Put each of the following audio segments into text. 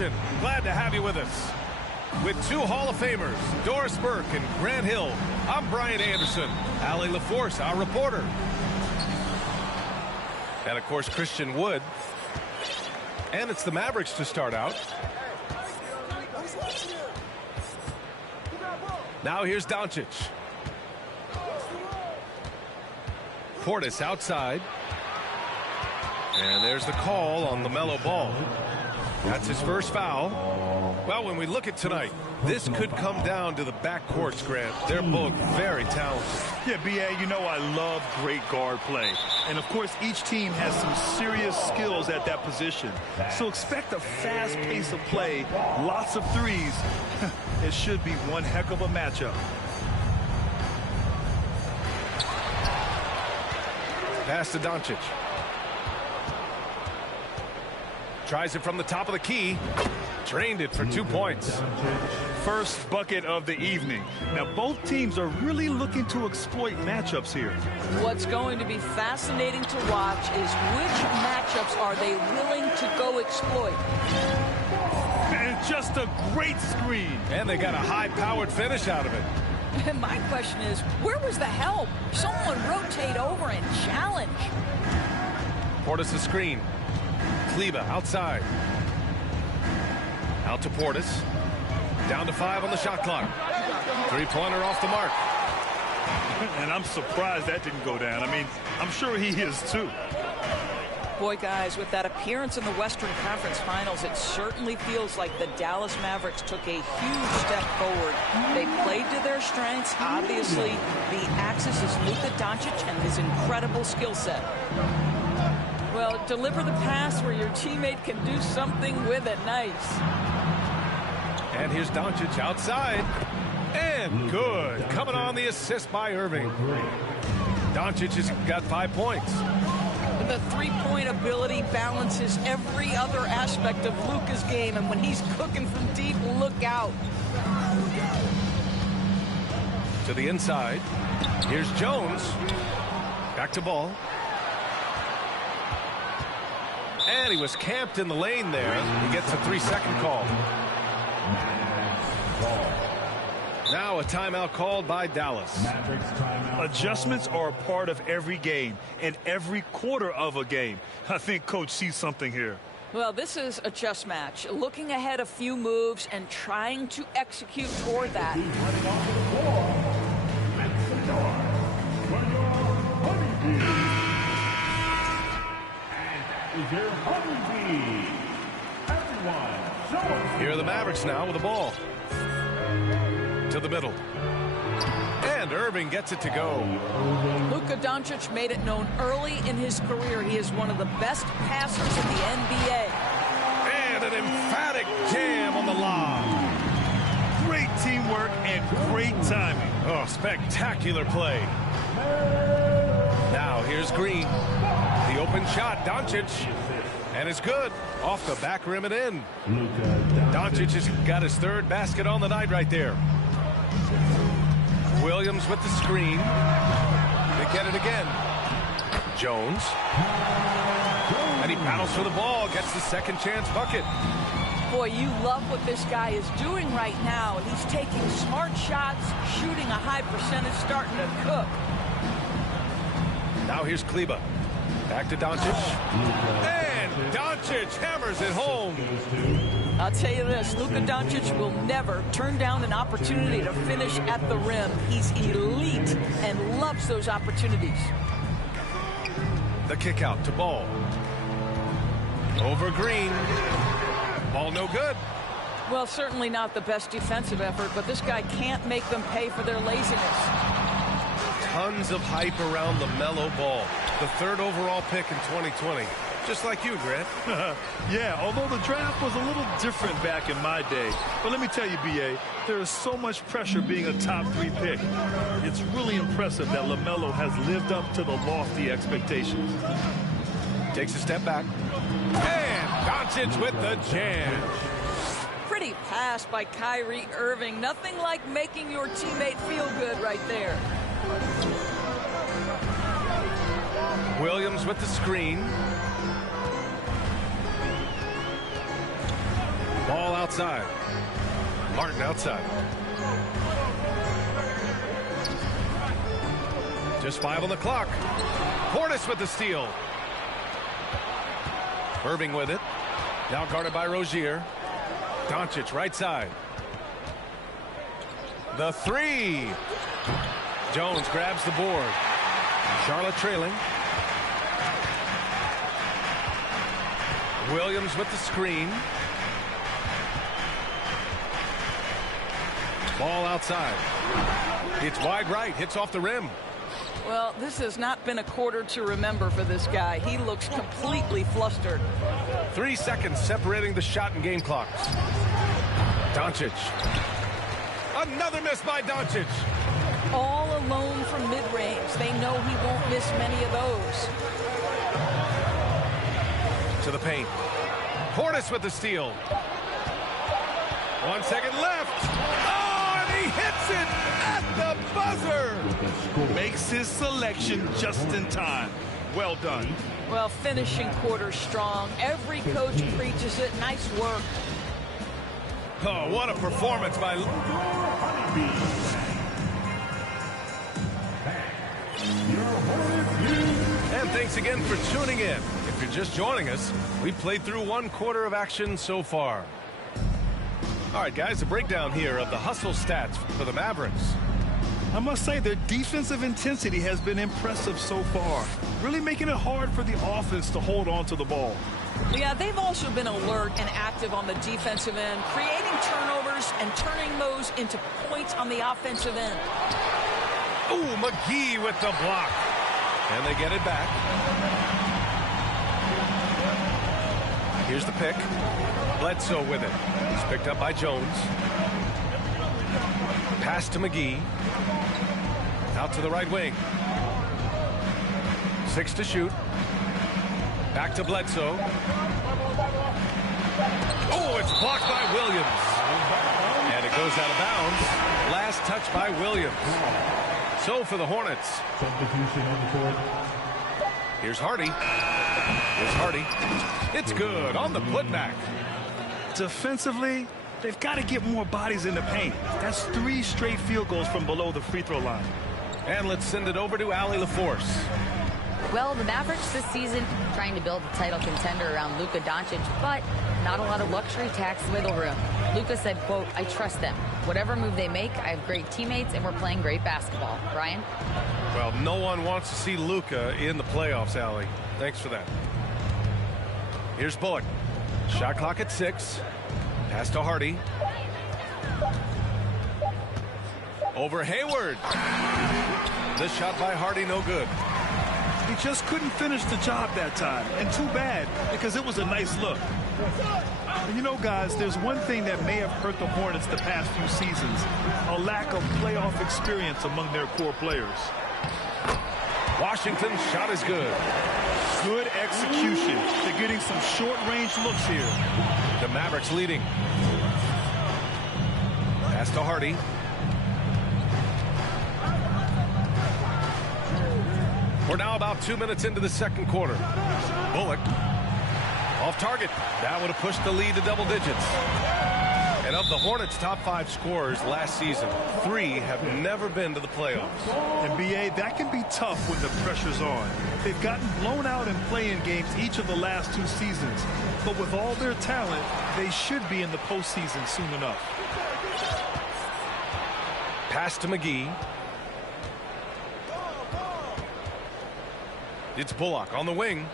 Nation, glad to have you with us. With two Hall of Famers, Doris Burke and Grant Hill, I'm Brian Anderson. Allie LaForce, our reporter. And, of course, Christian Wood. And it's the Mavericks to start out. Now here's Doncic. Portis outside. And there's the call on LaMelo Ball. That's his first foul. Well, when we look at tonight, this could come down to the backcourts, Grant. They're both very talented. Yeah, B.A., you know I love great guard play. And, of course, each team has some serious skills at that position. So expect a fast pace of play, lots of threes. It should be one heck of a matchup. Pass to Doncic. Tries it from the top of the key. Drained it for 2 points. First bucket of the evening. Now, both teams are really looking to exploit matchups here. What's going to be fascinating to watch is which matchups are they willing to go exploit. And just a great screen. And they got a high-powered finish out of it. And my question is, where was the help? Someone rotate over and challenge. Portis a screen. Kleber outside. Out to Portis. Down to 5 on the shot clock. Three-pointer off the mark. And I'm surprised that didn't go down. I mean, I'm sure he is too. Boy, guys, with that appearance in the Western Conference Finals, it certainly feels like the Dallas Mavericks took a huge step forward. They played to their strengths. Obviously, the axis is Luka Doncic and his incredible skill set. Well, deliver the pass where your teammate can do something with it. Nice. And here's Doncic outside. And good. Coming on the assist by Irving. Doncic has got 5 points. The three-point ability balances every other aspect of Luka's game. And when he's cooking from deep, look out. To the inside. Here's Jones. Back to Ball. And he was camped in the lane there. He gets a 3-second call. Now a timeout called by Dallas. Adjustments are a part of every game and every quarter of a game. I think Coach sees something here. Well, this is a chess match. Looking ahead a few moves and trying to execute toward that. Here are the Mavericks now with the ball. To the middle. And Irving gets it to go. Luka Doncic made it known early in his career he is one of the best passers in the NBA. And an emphatic jam on the lob. Great teamwork and great timing. Oh, spectacular play. Now here's Green. The open shot, Doncic. And it's good. Off the back rim and in. Doncic has got his third basket on the night right there. Williams with the screen. They get it again. Jones. And he battles for the ball. Gets the second chance bucket. Boy, you love what this guy is doing right now. He's taking smart shots, shooting a high percentage, starting to cook. Now here's Kleber. Back to Doncic. And Doncic hammers it home. I'll tell you this, Luka Doncic will never turn down an opportunity to finish at the rim. He's elite and loves those opportunities. The kick out to Ball. Over Green. Ball no good. Well, certainly not the best defensive effort, but this guy can't make them pay for their laziness. Tons of hype around LaMelo Ball, the third overall pick in 2020. Just like you, Grant. Yeah, although the draft was a little different back in my day. But let me tell you, B.A., there is so much pressure being a top 3 pick. It's really impressive that LaMelo has lived up to the lofty expectations. Takes a step back. And Doncic with the jam. Pretty pass by Kyrie Irving. Nothing like making your teammate feel good right there. Williams with the screen. Ball outside. Martin outside. Just 5 on the clock. Portis with the steal. Irving with it. Now guarded by Rozier. Doncic right side. The three. Jones grabs the board. Charlotte trailing. Williams with the screen. Ball outside. It's wide right. Hits off the rim. Well, this has not been a quarter to remember for this guy. He looks completely flustered. 3 seconds separating the shot and game clocks. Doncic. Another miss by Doncic. All alone from mid-range. They know he won't miss many of those. To the paint. Portis with the steal. 1 second left. Oh, and he hits it at the buzzer. Makes his selection just in time. Well done. Well, finishing quarter strong. Every coach preaches it. Nice work. Oh, what a performance by... And thanks again for tuning in. If you're just joining us, we played through 1 quarter of action so far. All right, guys, a breakdown here of the hustle stats for the Mavericks. I must say their defensive intensity has been impressive so far, really making it hard for the offense to hold on to the ball. Yeah, they've also been alert and active on the defensive end, creating turnovers and turning those into points on the offensive end. Ooh, McGee with the block. And they get it back. Here's the pick. Bledsoe with it. It's picked up by Jones. Pass to McGee. Out to the right wing. 6 to shoot. Back to Bledsoe. Oh, it's blocked by Williams. And it goes out of bounds. Last touch by Williams. So for the Hornets. Here's Hardy. Here's Hardy. It's good on the putback. Defensively, they've got to get more bodies in the paint. That's 3 straight field goals from below the free throw line. And let's send it over to Allie LaForce. Well, the Mavericks this season trying to build a title contender around Luka Doncic, but not a lot of luxury tax wiggle room. Luka said, quote, "I trust them. Whatever move they make, I have great teammates and we're playing great basketball." Brian? Well, no one wants to see Luka in the playoffs, Allie. Thanks for that. Here's Bullock. Shot clock at 6. Pass to Hardy. Over Hayward. This shot by Hardy, no good. He just couldn't finish the job that time, and too bad, because it was a nice look. And you know, guys, there's one thing that may have hurt the Hornets the past few seasons, a lack of playoff experience among their core players. Washington's shot is good. Good execution. They're getting some short-range looks here. The Mavericks leading. Pass to Hardy. We're now about 2 minutes into the second quarter. Bullock off target. That would have pushed the lead to double digits. And of the Hornets' top 5 scorers last season, 3 have never been to the playoffs. And B.A., that can be tough when the pressure's on. They've gotten blown out in play-in games each of the last 2 seasons. But with all their talent, they should be in the postseason soon enough. Pass to McGee. It's Bullock on the wing.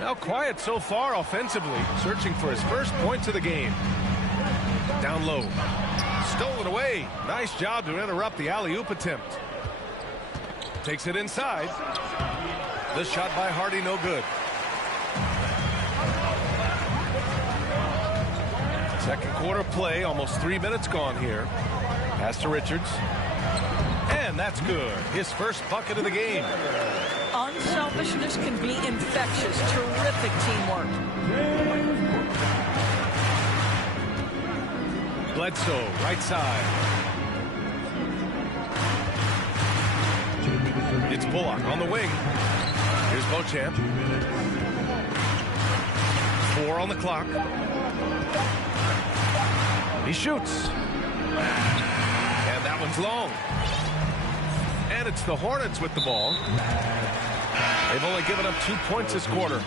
Now quiet so far offensively, searching for his first points of the game. Down low. Stolen away. Nice job to interrupt the alley-oop attempt. Takes it inside. The shot by Hardy, no good. Second quarter play, almost 3 minutes gone here. Pass to Richards. And that's good. His first bucket of the game. Unselfishness can be infectious. Terrific teamwork. Bledsoe, right side. It's Bullock on the wing. Here's Beauchamp. 4 on the clock. He shoots. And that one's long. And it's the Hornets with the ball. They've only given up 2 points this quarter.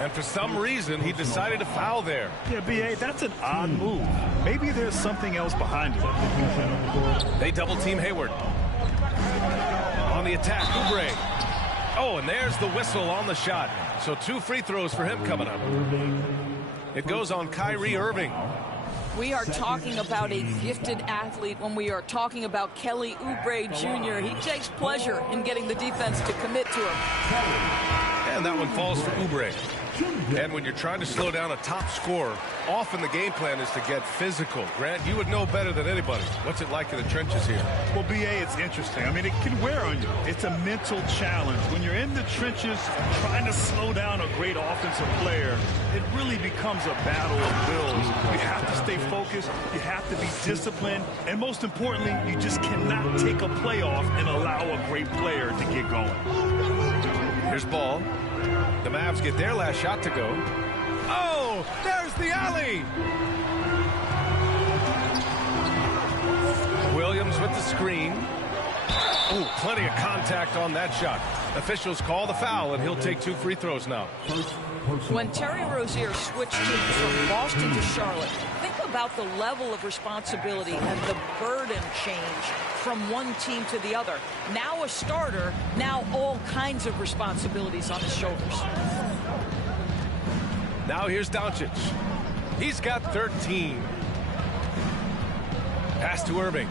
And for some reason, he decided to foul there. Yeah, B.A., that's an odd move. Maybe there's something else behind it. They double team Hayward. On the attack, Oubre. Oh, and there's the whistle on the shot. So 2 free throws for him coming up. It goes on Kyrie Irving. We are talking about a gifted athlete when we are talking about Kelly Oubre Jr. He takes pleasure in getting the defense to commit to him. And that one falls for Oubre. And when you're trying to slow down a top scorer, often the game plan is to get physical. Grant, you would know better than anybody. What's it like in the trenches here? Well, B.A., it's interesting. I mean, it can wear on you. It's a mental challenge. When you're in the trenches trying to slow down a great offensive player, it really becomes a battle of wills. You have to stay focused. You have to be disciplined. And most importantly, you just cannot take a play off and allow a great player to get going. Here's ball. The Mavs get their last shot to go. Oh, there's the alley. Williams with the screen. Ooh, plenty of contact on that shot. Officials call the foul, and he'll take 2 free throws now. When Terry Rozier switched teams from Boston to Charlotte, think about the level of responsibility and the burden change from one team to the other. Now a starter, now all kinds of responsibilities on his shoulders. Now here's Doncic. He's got 13. Pass to Irving.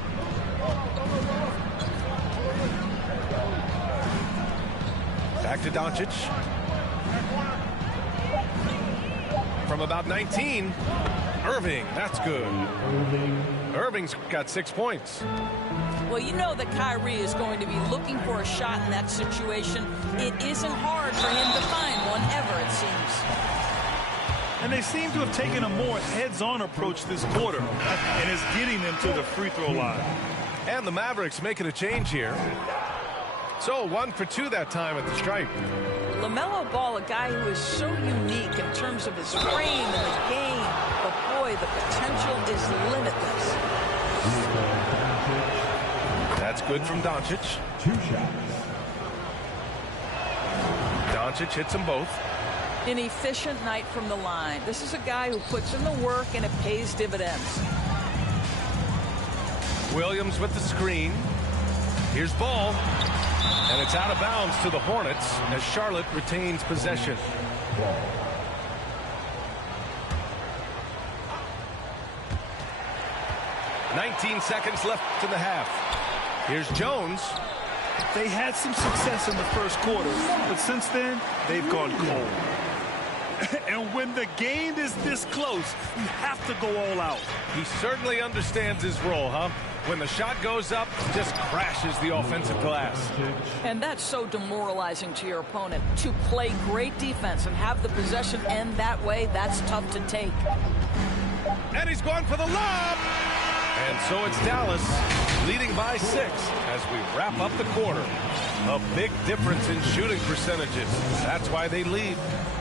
Back to Doncic. From about 19, Irving, that's good. Irving's got 6 points. Well, you know that Kyrie is going to be looking for a shot in that situation. It isn't hard for him to find one ever, it seems. And they seem to have taken a more heads-on approach this quarter, and it's getting them to the free throw line. And the Mavericks making a change here. So 1 for 2 that time at the stripe. LaMelo Ball, a guy who is so unique in terms of his frame and the game. But boy, the potential is limitless. That's good from Doncic. 2 shots. Doncic hits them both. An efficient night from the line. This is a guy who puts in the work and it pays dividends. Williams with the screen. Here's ball. And it's out of bounds to the Hornets as Charlotte retains possession. 19 seconds left in the half. Here's Jones. They had some success in the first quarter, but since then, they've gone cold. And when the game is this close, you have to go all out. He certainly understands his role, huh? When the shot goes up, just crashes the offensive glass. And that's so demoralizing to your opponent. To play great defense and have the possession end that way, that's tough to take. And he's going for the lob. And so it's Dallas leading by 6 as we wrap up the quarter. A big difference in shooting percentages. That's why they lead.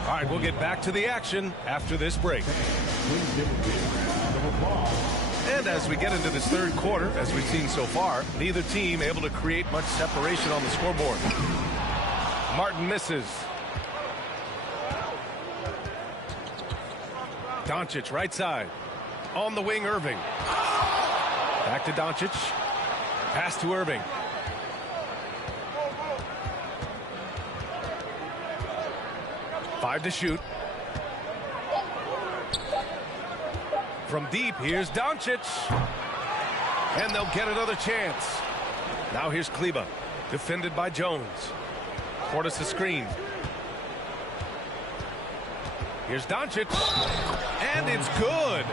All right, we'll get back to the action after this break. And as we get into this third quarter, as we've seen so far, neither team able to create much separation on the scoreboard. Martin misses. Doncic right side. On the wing, Irving. Back to Doncic. Pass to Irving. Five to shoot. From deep, here's Doncic. And they'll get another chance. Now here's Kleber, defended by Jones. Portis the screen. Here's Doncic. And it's good.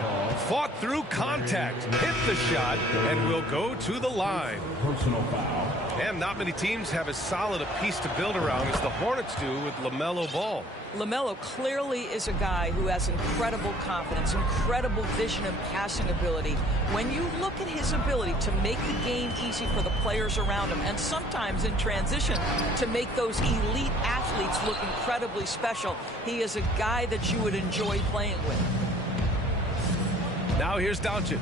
Fought through contact. Hit the shot and will go to the line. Personal foul. And not many teams have as solid a piece to build around as the Hornets do with LaMelo Ball. LaMelo clearly is a guy who has incredible confidence, incredible vision and passing ability. When you look at his ability to make the game easy for the players around him, and sometimes in transition to make those elite athletes look incredibly special, he is a guy that you would enjoy playing with. Now here's Doncic.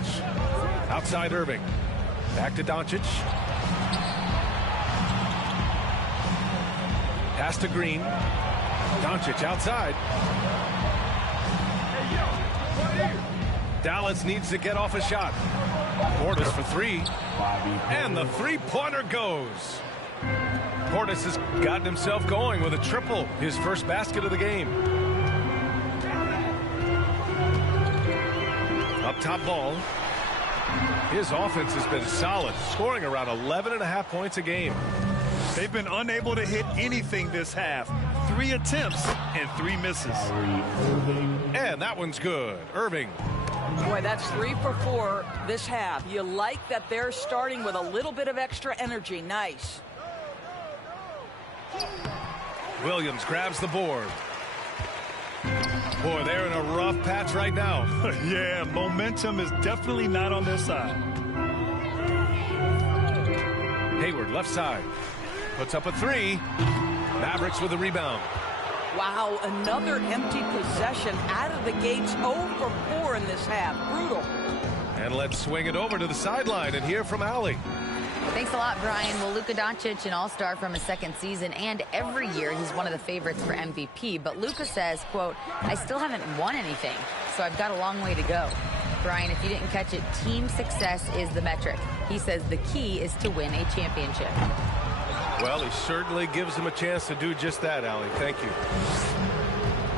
Outside Irving. Back to Doncic. Pass to Green. Doncic outside. Dallas needs to get off a shot. Portis for three. And the three-pointer goes. Portis has gotten himself going with a triple. His first basket of the game. Up top ball. His offense has been solid, scoring around 11.5 points a game. They've been unable to hit anything this half. 3 attempts and 3 misses. And that one's good. Irving. Boy, that's 3 for 4 this half. You like that they're starting with a little bit of extra energy. Nice. Williams grabs the board. Boy, they're in a rough patch right now. Yeah, momentum is definitely not on their side. Hayward, left side. Puts up a 3. Mavericks with a rebound. Wow, another empty possession out of the gates. 0 for 4 in this half. Brutal. And let's swing it over to the sideline and hear from Allie. Thanks a lot, Brian. Well, Luka Doncic, an all-star from his second season, and every year he's one of the favorites for MVP. But Luka says, quote, I still haven't won anything, so I've got a long way to go. Brian, if you didn't catch it, team success is the metric. He says the key is to win a championship. Well, he certainly gives him a chance to do just that, Allie. Thank you.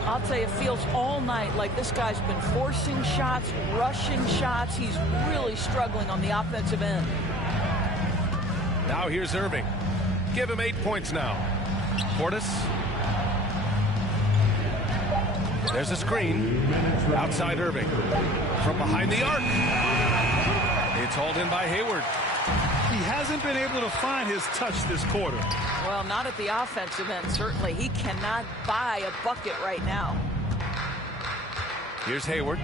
I'll tell you, it feels all night like this guy's been forcing shots, rushing shots. He's really struggling on the offensive end. Now here's Irving. Give him 8 points now. Portis. There's a screen. Outside Irving. From behind the arc. It's hauled in by Hayward. He hasn't been able to find his touch this quarter. Well, not at the offensive end, certainly. He cannot buy a bucket right now. Here's Hayward.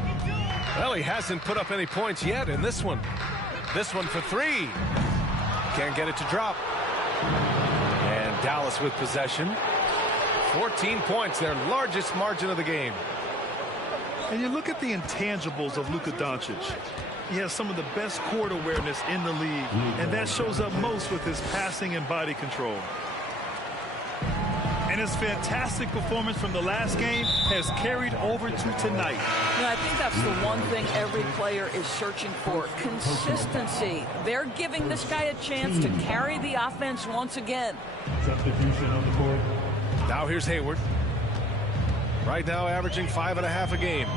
Well, he hasn't put up any points yet in this one. This one for 3. Can't get it to drop. And Dallas with possession. 14 points, their largest margin of the game. And you look at the intangibles of Luka Doncic. He has some of the best court awareness in the league, and that shows up most with his passing and body control. And his fantastic performance from the last game has carried over to tonight. You know, I think that's the one thing every player is searching for, consistency. They're giving this guy a chance to carry the offense once again. Substitution on the court. Now here's Hayward. Right now averaging 5.5 a game.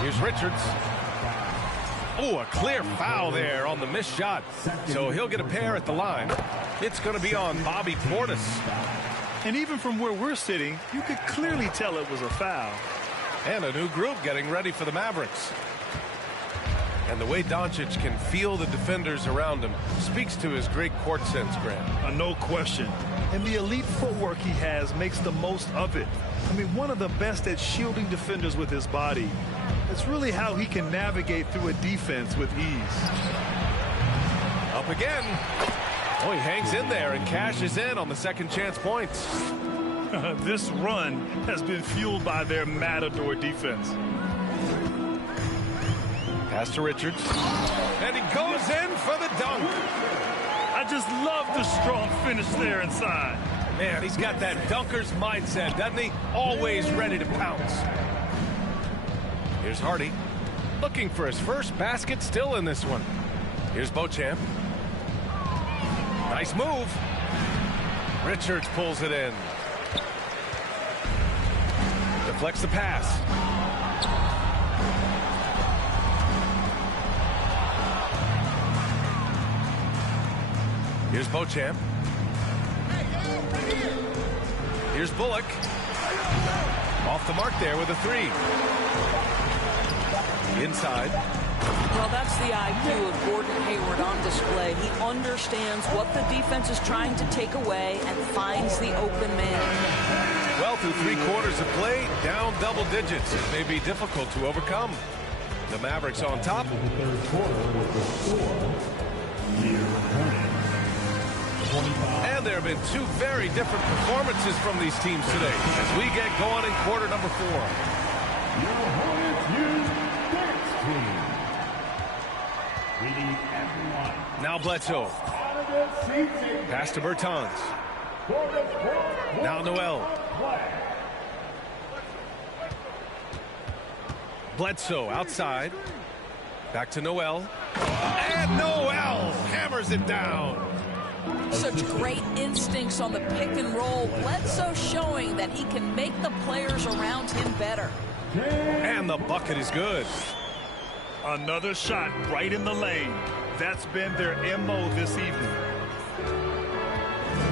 Here's Richards. Oh, a clear foul there on the missed shot. So he'll get a pair at the line. It's going to be on Bobby Portis. And even from where we're sitting, you could clearly tell it was a foul. And a new group getting ready for the Mavericks. And the way Doncic can feel the defenders around him speaks to his great court sense, Grant. No question. And the elite footwork he has makes the most of it. I mean, one of the best at shielding defenders with his body. It's really how he can navigate through a defense with ease. Up again. Oh, he hangs in there and cashes in on the second chance points. This run has been fueled by their matador defense. Pass to Richards. And he goes in for the dunk. I just love the strong finish there inside. Man, he's got that dunker's mindset, doesn't he? Always ready to pounce. Here's Hardy. Looking for his first basket still in this one. Here's Beauchamp. Nice move. Richards pulls it in. Deflects the pass. Here's Beauchamp. Here's Bullock. Off the mark there with a 3. Inside. Well, that's the IQ of Gordon Hayward on display. He understands what the defense is trying to take away and finds the open man. Well, through 3 quarters of play, down double digits. It may be difficult to overcome. The Mavericks on top. The third quarter with the score. Here, Hornets. 25. And there have been 2 very different performances from these teams today as we get going in quarter number 4. Your Hornets use dance team. Now Bledsoe. Pass to Bertans. Now Noel. Bledsoe outside. Back to Noel. And Noel hammers it down. Such great instincts on the pick and roll. Bledsoe showing that he can make the players around him better. And the bucket is good. Another shot right in the lane. That's been their MO this evening.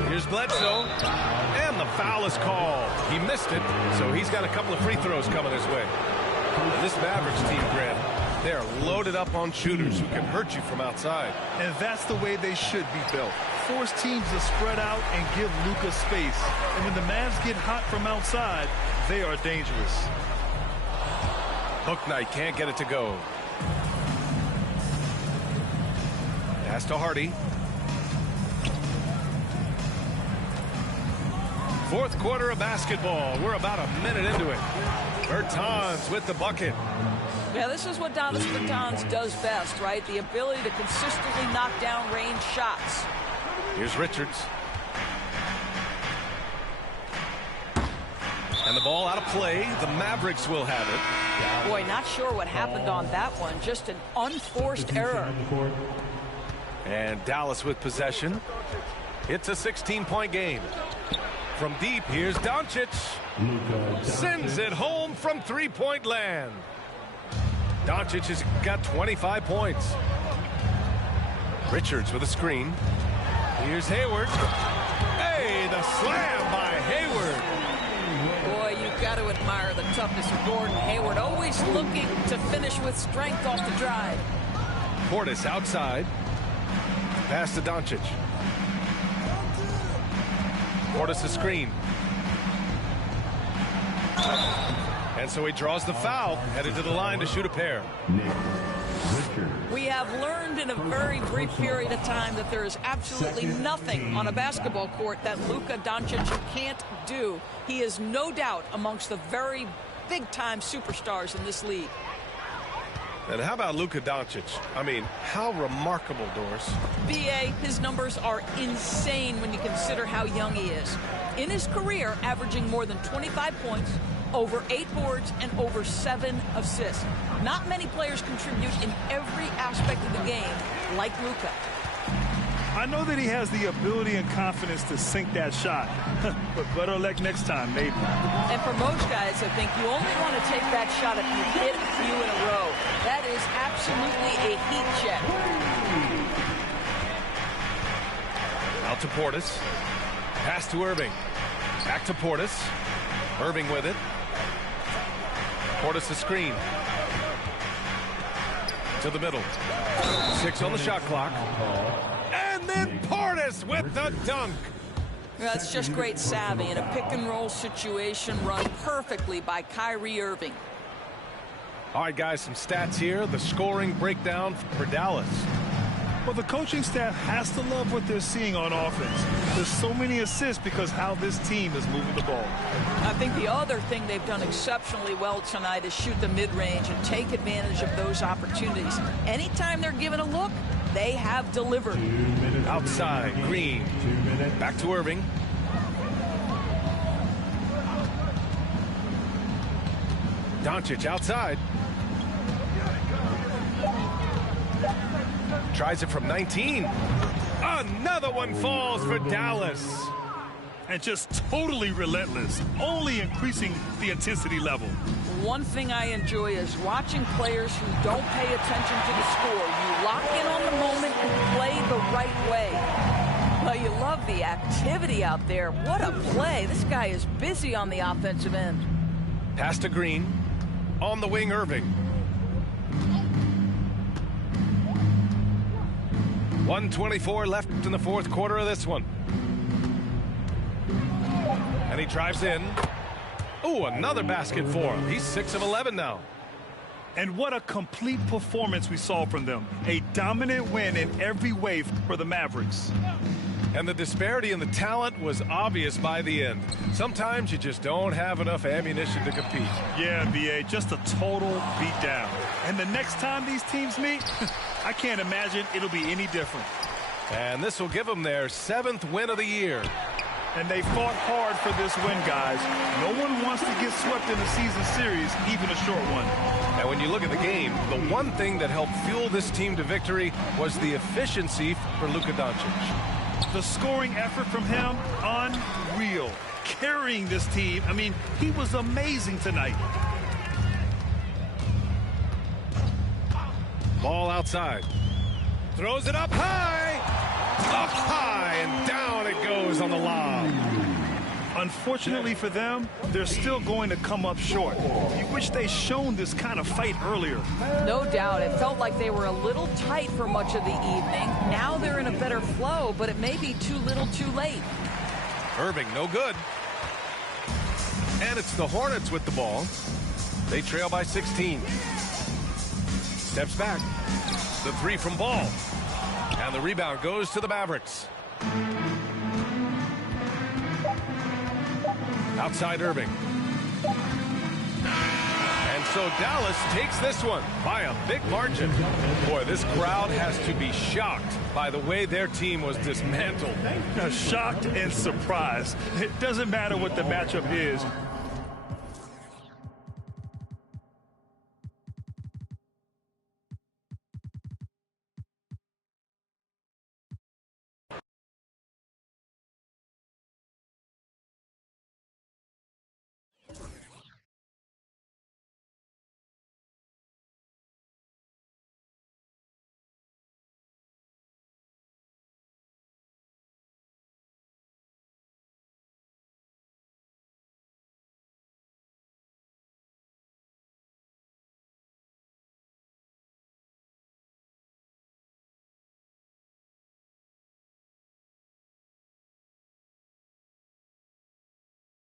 Here's Bledsoe. And the foul is called. He missed it, so he's got a couple of free throws coming his way. This Mavericks team, Grant, they are loaded up on shooters who can hurt you from outside. And that's the way they should be built. Force teams to spread out and give Luka space. And when the Mavs get hot from outside, they are dangerous. Bouknight can't get it to go. Pass to Hardy. Fourth quarter of basketball. We're about a minute into it. Bertans with the bucket. Yeah, this is what Davis Bertans does best, right? The ability to consistently knock down range shots. Here's Richards. And the ball out of play. The Mavericks will have it. Boy, not sure what happened on that one. Just an unforced error. And Dallas with possession. It's a 16-point game. From deep, here's Doncic. Sends it home from three-point land. Doncic has got 25 points. Richards with a screen. Here's Hayward. Hey, the slam by Hayward. Boy, you've got to admire the toughness of Gordon Hayward. Always looking to finish with strength off the drive. Portis outside. Pass to Doncic. Portis a screen. And so he draws the foul, headed to the line to shoot a pair. We have learned in a very brief period of time that there is absolutely nothing on a basketball court that Luka Doncic can't do. He is no doubt amongst the very big-time superstars in this league. And how about Luka Doncic? I mean, how remarkable, Doris. BA, his numbers are insane when you consider how young he is. In his career, averaging more than 25 points, over 8 boards, and over 7 assists. Not many players contribute in every aspect of the game like Luka. I know that he has the ability and confidence to sink that shot, but better luck next time, maybe. And for most guys, I think you only want to take that shot if you hit a few in a row. That is absolutely a heat check. Out to Portis. Pass to Irving. Back to Portis. Irving with it. Portis a screen. To the middle. 6 on the shot clock. And then Portis with the dunk. That's just great savvy in a pick-and-roll situation run perfectly by Kyrie Irving. All right, guys, some stats here. The scoring breakdown for Dallas. Well, the coaching staff has to love what they're seeing on offense. There's so many assists because how this team is moving the ball. I think the other thing they've done exceptionally well tonight is shoot the mid-range and take advantage of those opportunities. Anytime they're given a look, they have delivered. Outside, Green. Back to Irving. Doncic outside. Tries it from 19. Another one falls for Dallas. And just totally relentless, only increasing the intensity level. One thing I enjoy is watching players who don't pay attention to the score. You lock in on the moment and play the right way. Well, you love the activity out there. What a play. This guy is busy on the offensive end. Pass to Green. On the wing, Irving. 1:24 left in the fourth quarter of this one. And he drives in. Ooh, another basket for him. He's 6 of 11 now. And what a complete performance we saw from them. A dominant win in every way for the Mavericks. And the disparity in the talent was obvious by the end. Sometimes you just don't have enough ammunition to compete. Yeah, BA, just a total beatdown. And the next time these teams meet, I can't imagine it'll be any different. And this will give them their 7th win of the year. And they fought hard for this win, guys. No one wants to get swept in a season series, even a short one. And when you look at the game, the one thing that helped fuel this team to victory was the efficiency for Luka Doncic. The scoring effort from him, unreal. Carrying this team, I mean, he was amazing tonight. Ball outside. Throws it up high. Up high and down it goes on the lob. Unfortunately for them, they're still going to come up short. You wish they shown this kind of fight earlier. No doubt. It felt like they were a little tight for much of the evening. Now they're in a better flow, but it may be too little too late. Irving, no good. And it's the Hornets with the ball. They trail by 16. Steps back. The three from Ball. And the rebound goes to the Mavericks. Outside Irving. And so Dallas takes this one by a big margin. Boy, this crowd has to be shocked by the way their team was dismantled. Shocked and surprised. It doesn't matter what the matchup is.